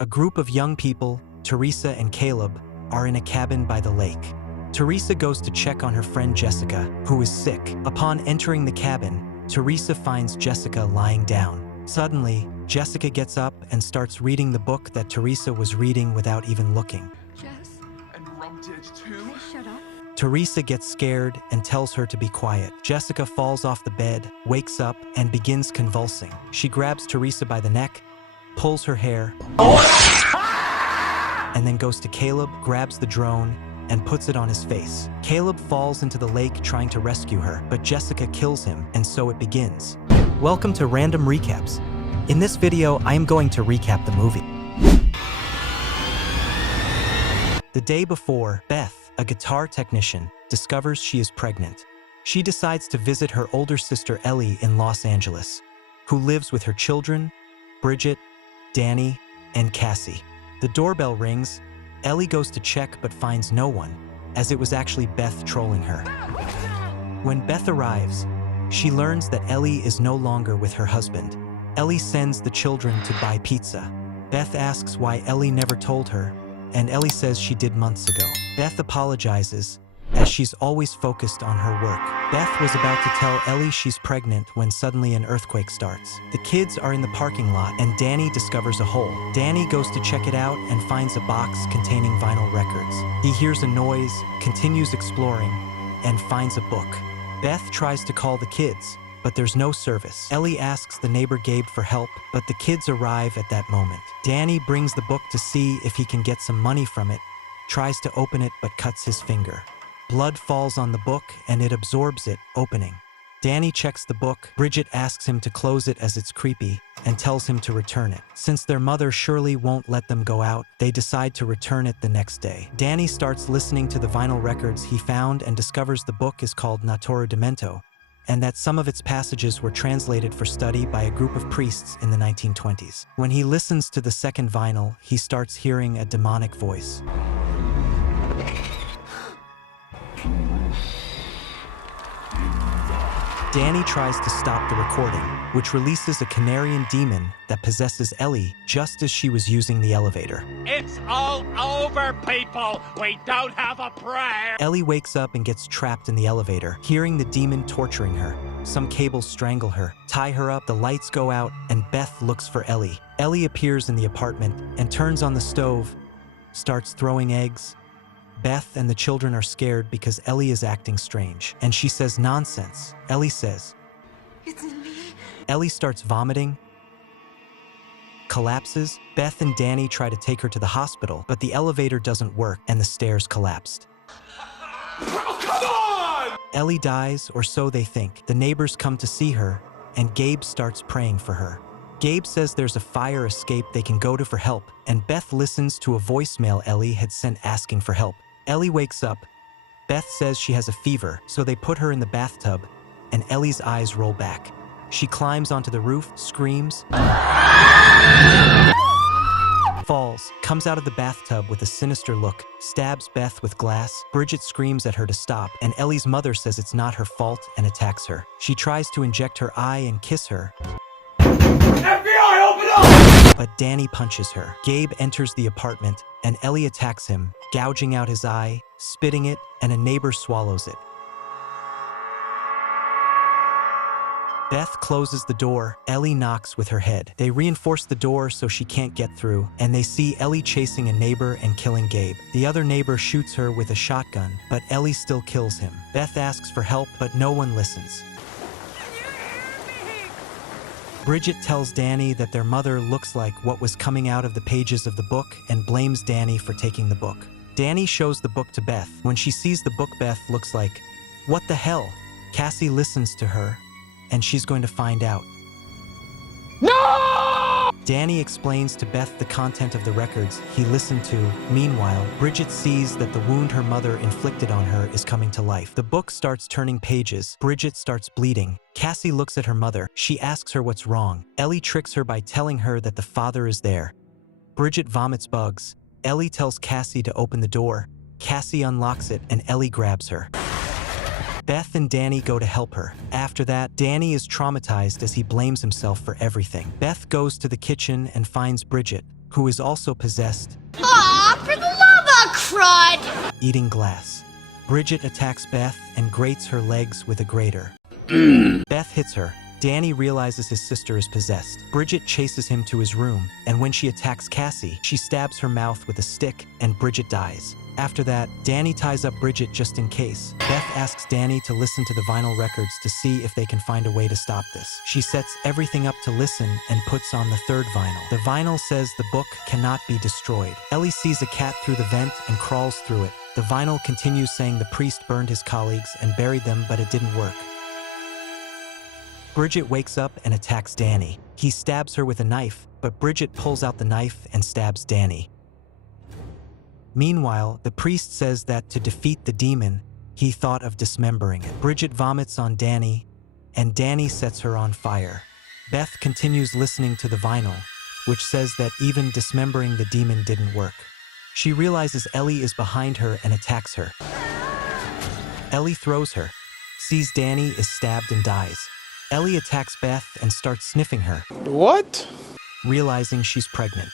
A group of young people, Teresa and Caleb, are in a cabin by the lake. Teresa goes to check on her friend Jessica, who is sick. Upon entering the cabin, Teresa finds Jessica lying down. Suddenly, Jessica gets up and starts reading the book that Teresa was reading without even looking. Jess, And Rum did too? shut up. Teresa gets scared and tells her to be quiet. Jessica falls off the bed, wakes up, and begins convulsing. She grabs Teresa by the neck, pulls her hair, and then goes to Caleb, grabs the drone, and puts it on his face. Caleb falls into the lake trying to rescue her, but Jessica kills him, and so it begins. Welcome to Random Recaps. In this video, I am going to recap the movie. The day before, Beth, a guitar technician, discovers she is pregnant. She decides to visit her older sister Ellie in Los Angeles, who lives with her children, Bridget, Danny, and Cassie. The doorbell rings. Ellie goes to check but finds no one, as it was actually Beth trolling her. When Beth arrives, she learns that Ellie is no longer with her husband. Ellie sends the children to buy pizza. Beth asks why Ellie never told her, and Ellie says she did months ago. Beth apologizes, as she's always focused on her work. Beth was about to tell Ellie she's pregnant when suddenly an earthquake starts. The kids are in the parking lot and Danny discovers a hole. Danny goes to check it out and finds a box containing vinyl records. He hears a noise, continues exploring, and finds a book. Beth tries to call the kids, but there's no service. Ellie asks the neighbor Gabe for help, but the kids arrive at that moment. Danny brings the book to see if he can get some money from it, tries to open it but cuts his finger. Blood falls on the book and it absorbs it, opening. Danny checks the book. Bridget asks him to close it as it's creepy and tells him to return it. Since their mother surely won't let them go out, they decide to return it the next day. Danny starts listening to the vinyl records he found and discovers the book is called Natura Demento, and that some of its passages were translated for study by a group of priests in the 1920s. When he listens to the second vinyl, he starts hearing a demonic voice. Danny tries to stop the recording, which releases a Canarian demon that possesses Ellie just as she was using the elevator. It's all over, people! We don't have a prayer! Ellie wakes up and gets trapped in the elevator, hearing the demon torturing her. Some cables strangle her, tie her up, the lights go out, and Beth looks for Ellie. Ellie appears in the apartment and turns on the stove, starts throwing eggs. Beth and the children are scared because Ellie is acting strange, and she says nonsense. Ellie says, It's me. Ellie starts vomiting, collapses. Beth and Danny try to take her to the hospital, but the elevator doesn't work and the stairs collapsed. Oh, come on! Ellie dies, or so they think. The neighbors come to see her, and Gabe starts praying for her. Gabe says there's a fire escape they can go to for help, and Beth listens to a voicemail Ellie had sent asking for help. Ellie wakes up. Beth says she has a fever, so they put her in the bathtub, and Ellie's eyes roll back. She climbs onto the roof, screams, falls, comes out of the bathtub with a sinister look, stabs Beth with glass. Bridget screams at her to stop, and Ellie's mother says it's not her fault and attacks her. She tries to inject her eye and kiss her, FBI, open up! but Danny punches her. Gabe enters the apartment, and Ellie attacks him, gouging out his eye, spitting it, and a neighbor swallows it. Beth closes the door. Ellie knocks with her head. They reinforce the door so she can't get through, and they see Ellie chasing a neighbor and killing Gabe. The other neighbor shoots her with a shotgun, but Ellie still kills him. Beth asks for help, but no one listens. Bridget tells Danny that their mother looks like what was coming out of the pages of the book and blames Danny for taking the book. Danny shows the book to Beth. When she sees the book, Beth looks like, "What the hell?" Cassie listens to her, and she's going to find out. No! Danny explains to Beth the content of the records he listened to. Meanwhile, Bridget sees that the wound her mother inflicted on her is coming to life. The book starts turning pages. Bridget starts bleeding. Cassie looks at her mother. She asks her what's wrong. Ellie tricks her by telling her that the father is there. Bridget vomits bugs. Ellie tells Cassie to open the door. Cassie unlocks it, and Ellie grabs her. Beth and Danny go to help her. After that, Danny is traumatized as he blames himself for everything. Beth goes to the kitchen and finds Bridget. who is also possessed, Aw, for the love of crud! eating glass. Bridget attacks Beth and grates her legs with a grater. Beth hits her. Danny realizes his sister is possessed. Bridget chases him to his room, and when she attacks Cassie, she stabs her mouth with a stick, and Bridget dies. After that, Danny ties up Bridget just in case. Beth asks Danny to listen to the vinyl records to see if they can find a way to stop this. She sets everything up to listen and puts on the third vinyl. The vinyl says the book cannot be destroyed. Ellie sees a cat through the vent and crawls through it. The vinyl continues saying the priest burned his colleagues and buried them, but it didn't work. Bridget wakes up and attacks Danny. He stabs her with a knife, but Bridget pulls out the knife and stabs Danny. Meanwhile, the priest says that to defeat the demon, he thought of dismembering it. Bridget vomits on Danny, and Danny sets her on fire. Beth continues listening to the vinyl, which says that even dismembering the demon didn't work. She realizes Ellie is behind her and attacks her. Ellie throws her, sees Danny is stabbed and dies. Ellie attacks Beth and starts sniffing her. What? Realizing she's pregnant.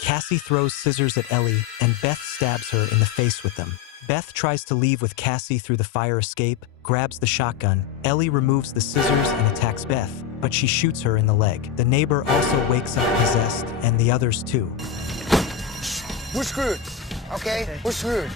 Cassie throws scissors at Ellie, and Beth stabs her in the face with them. Beth tries to leave with Cassie through the fire escape, grabs the shotgun. Ellie removes the scissors and attacks Beth, but she shoots her in the leg. The neighbor also wakes up possessed, and the others too. We're screwed, okay? We're screwed.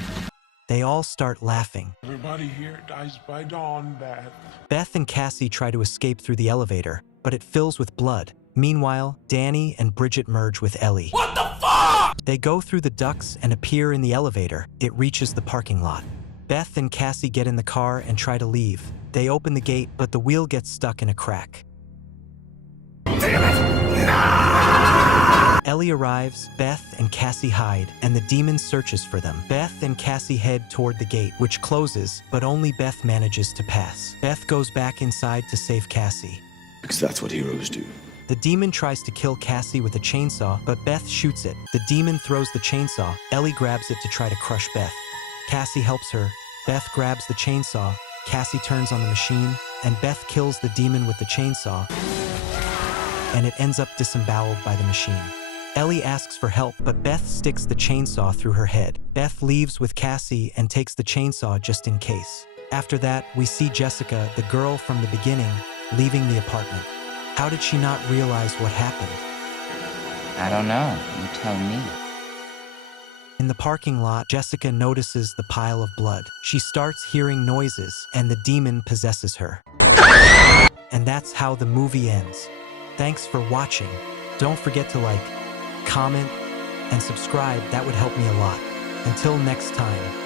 They all start laughing. Everybody here dies by dawn, Beth. Beth and Cassie try to escape through the elevator, but it fills with blood. Meanwhile, Danny and Bridget merge with Ellie. What the fuck? They go through the ducts and appear in the elevator. It reaches the parking lot. Beth and Cassie get in the car and try to leave. They open the gate, but the wheel gets stuck in a crack. Damn it! No! Ellie arrives, Beth and Cassie hide, and the demon searches for them. Beth and Cassie head toward the gate, which closes, but only Beth manages to pass. Beth goes back inside to save Cassie. Because that's what heroes do. The demon tries to kill Cassie with a chainsaw, but Beth shoots it. The demon throws the chainsaw. Ellie grabs it to try to crush Beth. Cassie helps her. Beth grabs the chainsaw. Cassie turns on the machine, and Beth kills the demon with the chainsaw, and it ends up disemboweled by the machine. Ellie asks for help, but Beth sticks the chainsaw through her head. Beth leaves with Cassie and takes the chainsaw just in case. After that, we see Jessica, the girl from the beginning, leaving the apartment. How did she not realize what happened? I don't know. You tell me. In the parking lot, Jessica notices the pile of blood. She starts hearing noises, and the demon possesses her. And that's how the movie ends. Thanks for watching. Don't forget to like, comment, and subscribe. That would help me a lot. Until next time.